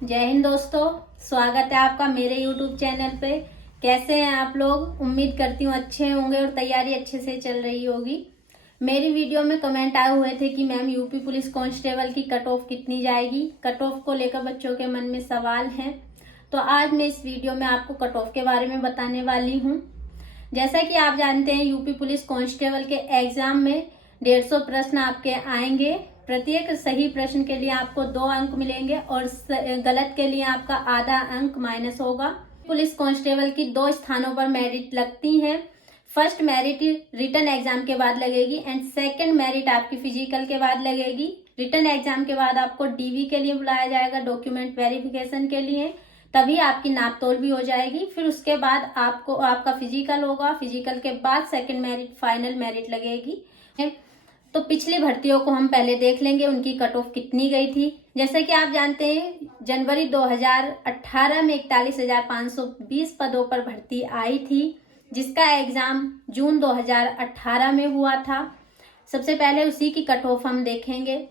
जय हिंद दोस्तों। स्वागत है आपका मेरे YouTube चैनल पे। कैसे हैं आप लोग? उम्मीद करती हूँ अच्छे होंगे और तैयारी अच्छे से चल रही होगी। मेरी वीडियो में कमेंट आए हुए थे कि मैम यूपी पुलिस कांस्टेबल की कट ऑफ कितनी जाएगी। कट ऑफ को लेकर बच्चों के मन में सवाल हैं, तो आज मैं इस वीडियो में आपको कट ऑफ के बारे में बताने वाली हूँ। जैसा कि आप जानते हैं, यूपी पुलिस कांस्टेबल के एग्जाम में 150 प्रश्न आपके आएंगे। प्रत्येक सही प्रश्न के लिए आपको 2 अंक मिलेंगे और गलत के लिए आपका आधा अंक माइनस होगा। पुलिस कांस्टेबल की 2 स्थानों पर मेरिट लगती है। फर्स्ट मेरिट रिटन एग्जाम के बाद लगेगी एंड सेकंड मेरिट आपकी फिजिकल के बाद लगेगी। रिटन एग्जाम के बाद आपको डीवी के लिए बुलाया जाएगा, डॉक्यूमेंट वेरिफिकेशन के लिए, तभी आपकी नाप तोल भी हो जाएगी। फिर उसके बाद आपका फिजिकल होगा। फिजिकल के बाद सेकंड मेरिट, फाइनल मेरिट लगेगी। तो पिछली भर्तियों को हम पहले देख लेंगे, उनकी कट ऑफ कितनी गई थी। जैसे कि आप जानते हैं, जनवरी 2018 में 41,520 पदों पर भर्ती आई थी, जिसका एग्जाम जून 2018 में हुआ था। सबसे पहले उसी की कट ऑफ हम देखेंगे।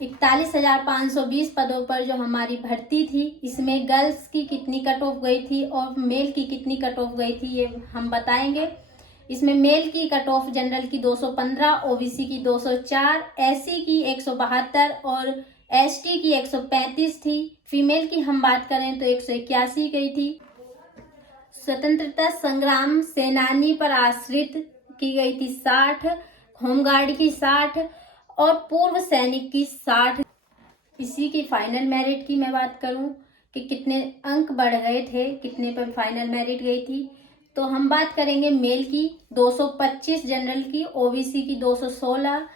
41,520 पदों पर जो हमारी भर्ती थी, इसमें गर्ल्स की कितनी कट ऑफ गई थी और मेल की कितनी कट ऑफ गई थी, ये हम बताएंगे। इसमें मेल की कट ऑफ जनरल की 215, ओबीसी की 204, एससी की 172 और एसटी की 135 थी। फीमेल की हम बात करें तो 181 गई थी। स्वतंत्रता संग्राम सेनानी पर आश्रित की गई थी 60, होमगार्ड की 60 और पूर्व सैनिक की 60। इसी की फाइनल मेरिट की मैं बात करूं कि कितने अंक बढ़ गए थे, कितने पर फाइनल मेरिट गई थी, तो हम बात करेंगे मेल की 225 जनरल की, ओबीसी की 216,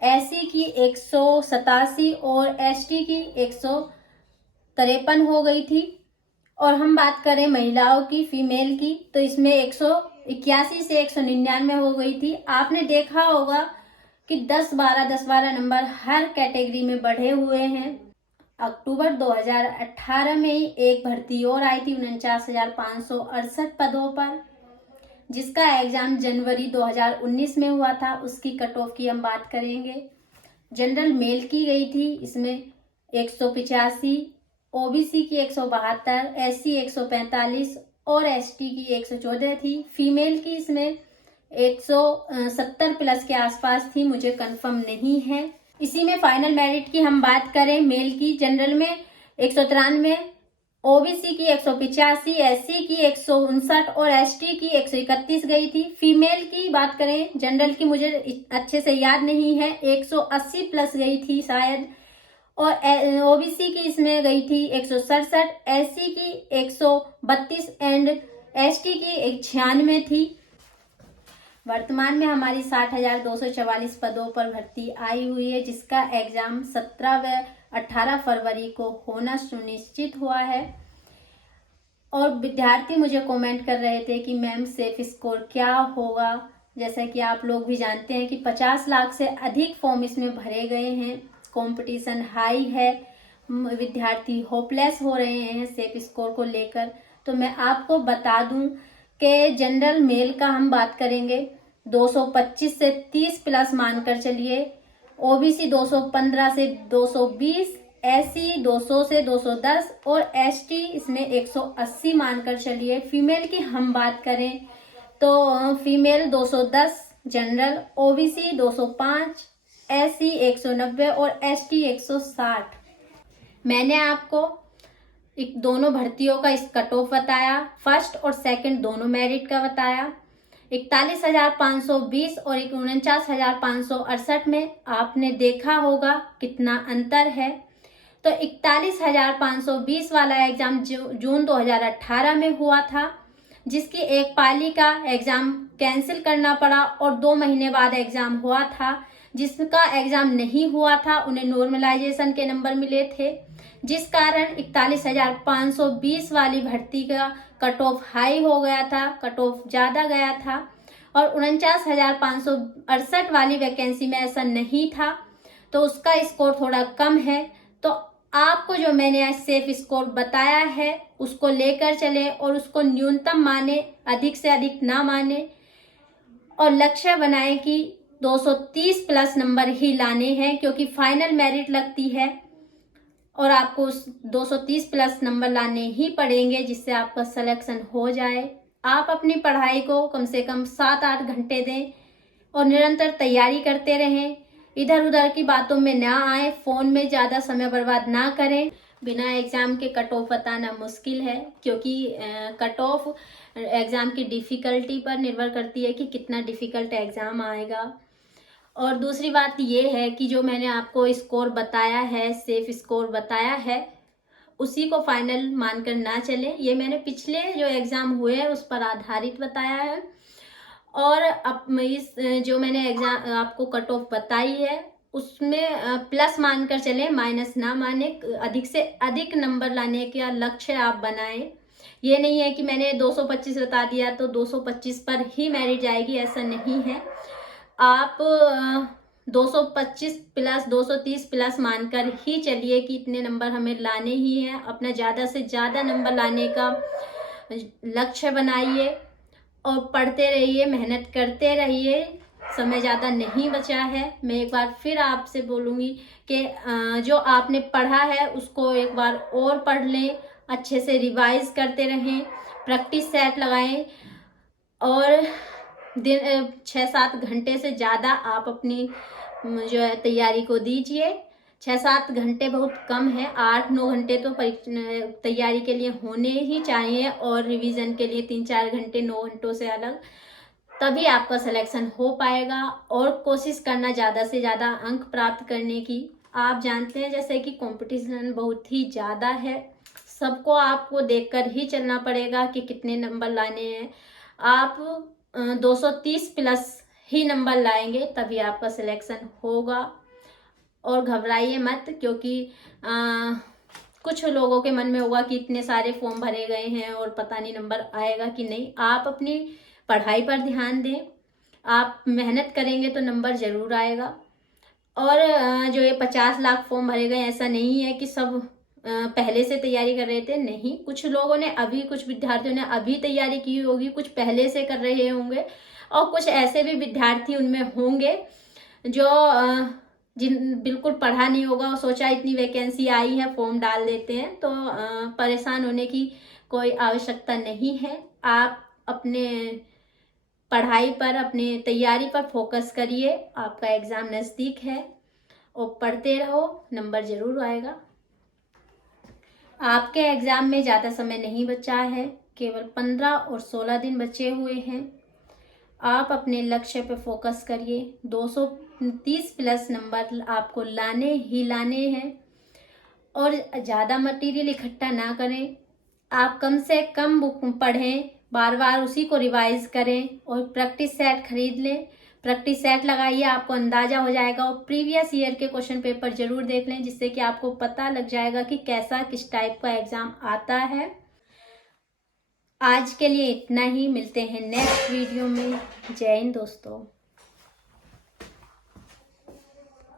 एससी की 187 और एसटी की 153 हो गई थी। और हम बात करें महिलाओं की, फीमेल की, तो इसमें 181 से 199 हो गई थी। आपने देखा होगा कि 10-12 नंबर हर कैटेगरी में बढ़े हुए हैं। अक्टूबर 2018 में एक भर्ती और आई थी 49,568 पदों पर, जिसका एग्जाम जनवरी 2019 में हुआ था। उसकी कट ऑफ की हम बात करेंगे। जनरल मेल की गई थी, इसमें 185, ओबीसी की 172, एससी 145 और एसटी की 114 थी। फीमेल की इसमें 170 प्लस के आसपास थी, मुझे कंफर्म नहीं है। इसी में फाइनल मेरिट की हम बात करें, मेल की जनरल में 193, ओबीसी की 185, एससी की 159 और एसटी की 131 गई थी। फीमेल की बात करें, जनरल की मुझे अच्छे से याद नहीं है, 180 प्लस गई थी शायद, और ओबीसी की इसमें गई थी 167, एससी की 132 एंड एसटी की 96 थी। वर्तमान में हमारी 60,244 पदों पर भर्ती आई हुई है, जिसका एग्जाम 17 व 18 फरवरी को होना सुनिश्चित हुआ है। और विद्यार्थी मुझे कमेंट कर रहे थे कि मैम सेफ स्कोर क्या होगा। जैसा कि आप लोग भी जानते हैं कि 50 लाख से अधिक फॉर्म इसमें भरे गए हैं, कंपटीशन हाई है, विद्यार्थी होपलेस हो रहे हैं सेफ स्कोर को लेकर। तो मैं आपको बता दूं कि जनरल मेल का हम बात करेंगे 225 से 30 प्लस मानकर चलिए, ओबीसी 215 से 220, एससी 200 से 210 और एसटी इसमें 180 मानकर चलिए। फीमेल की हम बात करें तो फीमेल 210 जनरल, ओबीसी 205, एससी 190 और एसटी 160। मैंने आपको दोनों भर्तियों का इस कट ऑफ बताया, फर्स्ट और सेकंड दोनों मेरिट का बताया। 41,520 और 49,568 में आपने देखा होगा कितना अंतर है। तो 41,520 वाला एग्जाम जून 2018 में हुआ था, जिसकी एक पाली का एग्जाम कैंसिल करना पड़ा और 2 महीने बाद एग्जाम हुआ था। जिसका एग्जाम नहीं हुआ था उन्हें नॉर्मलाइजेशन के नंबर मिले थे, जिस कारण 41,520 वाली भर्ती का कट ऑफ हाई हो गया था, कट ऑफ ज्यादा गया था। और 49,568 वाली वैकेंसी में ऐसा नहीं था, तो उसका स्कोर थोड़ा कम है। तो आपको जो मैंने आज सेफ स्कोर बताया है उसको लेकर चले और उसको न्यूनतम माने, अधिक से अधिक ना माने, और लक्ष्य बनाए कि 230 प्लस नंबर ही लाने हैं, क्योंकि फाइनल मेरिट लगती है और आपको 230 प्लस नंबर लाने ही पड़ेंगे जिससे आपका सिलेक्शन हो जाए। आप अपनी पढ़ाई को कम से कम 7-8 घंटे दें और निरंतर तैयारी करते रहें। इधर उधर की बातों में ना आए, फ़ोन में ज़्यादा समय बर्बाद ना करें। बिना एग्ज़ाम के कट ऑफ बताना मुश्किल है, क्योंकि कट ऑफ एग्ज़ाम की डिफ़िकल्टी पर निर्भर करती है कि कितना डिफ़िकल्ट एग्ज़ाम आएगा। और दूसरी बात ये है कि जो मैंने आपको स्कोर बताया है, सेफ स्कोर बताया है, उसी को फाइनल मानकर ना चलें। ये मैंने पिछले जो एग्ज़ाम हुए हैं उस पर आधारित बताया है। और अब इस जो मैंने एग्ज़ाम आपको कट ऑफ बताई है उसमें प्लस मानकर चलें, माइनस ना माने। अधिक से अधिक नंबर लाने का लक्ष्य आप बनाएं। ये नहीं है कि मैंने 225 बता दिया तो 225 पर ही मेरिट जाएगी, ऐसा नहीं है। आप 225 प्लस 230 प्लस मानकर ही चलिए कि इतने नंबर हमें लाने ही हैं। अपना ज़्यादा से ज़्यादा नंबर लाने का लक्ष्य बनाइए और पढ़ते रहिए, मेहनत करते रहिए। समय ज़्यादा नहीं बचा है। मैं एक बार फिर आपसे बोलूँगी कि जो आपने पढ़ा है उसको एक बार और पढ़ लें, अच्छे से रिवाइज करते रहें, प्रैक्टिस सेट लगाएं और दिन 6-7 घंटे से ज़्यादा आप अपनी जो है तैयारी को दीजिए। 6-7 घंटे बहुत कम है, 8-9 घंटे तो तैयारी के लिए होने ही चाहिए और रिवीजन के लिए 3-4 घंटे 9 घंटों से अलग, तभी आपका सिलेक्शन हो पाएगा। और कोशिश करना ज़्यादा से ज़्यादा अंक प्राप्त करने की। आप जानते हैं जैसे कि कंपटीशन बहुत ही ज़्यादा है, सबको आपको देखकर ही चलना पड़ेगा कि कितने नंबर लाने हैं। आप 230 प्लस ही नंबर लाएंगे तभी आपका सिलेक्शन होगा। और घबराइए मत, क्योंकि कुछ लोगों के मन में होगा कि इतने सारे फॉर्म भरे गए हैं और पता नहीं नंबर आएगा कि नहीं। आप अपनी पढ़ाई पर ध्यान दें, आप मेहनत करेंगे तो नंबर ज़रूर आएगा। और जो ये 50 लाख फॉर्म भरे गए, ऐसा नहीं है कि सब पहले से तैयारी कर रहे थे, नहीं। कुछ लोगों ने अभी, कुछ विद्यार्थियों ने अभी तैयारी की होगी, कुछ पहले से कर रहे होंगे और कुछ ऐसे भी विद्यार्थी उनमें होंगे जो जिन बिल्कुल पढ़ा नहीं होगा और सोचा इतनी वैकेंसी आई है फॉर्म डाल देते हैं। तो परेशान होने की कोई आवश्यकता नहीं है। आप अपने पढ़ाई पर, अपने तैयारी पर फोकस करिए। आपका एग्ज़ाम नज़दीक है और पढ़ते रहो, नंबर ज़रूर आएगा। आपके एग्ज़ाम में ज़्यादा समय नहीं बचा है, केवल 15 और 16 दिन बचे हुए हैं। आप अपने लक्ष्य पर फोकस करिए। 230 प्लस नंबर आपको लाने ही लाने हैं और ज़्यादा मटेरियल इकट्ठा ना करें। आप कम से कम बुक पढ़ें, बार बार उसी को रिवाइज करें और प्रैक्टिस सेट खरीद लें। प्रैक्टिस सेट लगाइए, आपको अंदाज़ा हो जाएगा। और प्रीवियस ईयर के क्वेश्चन पेपर ज़रूर देख लें, जिससे कि आपको पता लग जाएगा कि कैसा, किस टाइप का एग्ज़ाम आता है। आज के लिए इतना ही, मिलते हैं नेक्स्ट वीडियो में। जय हिंद दोस्तों।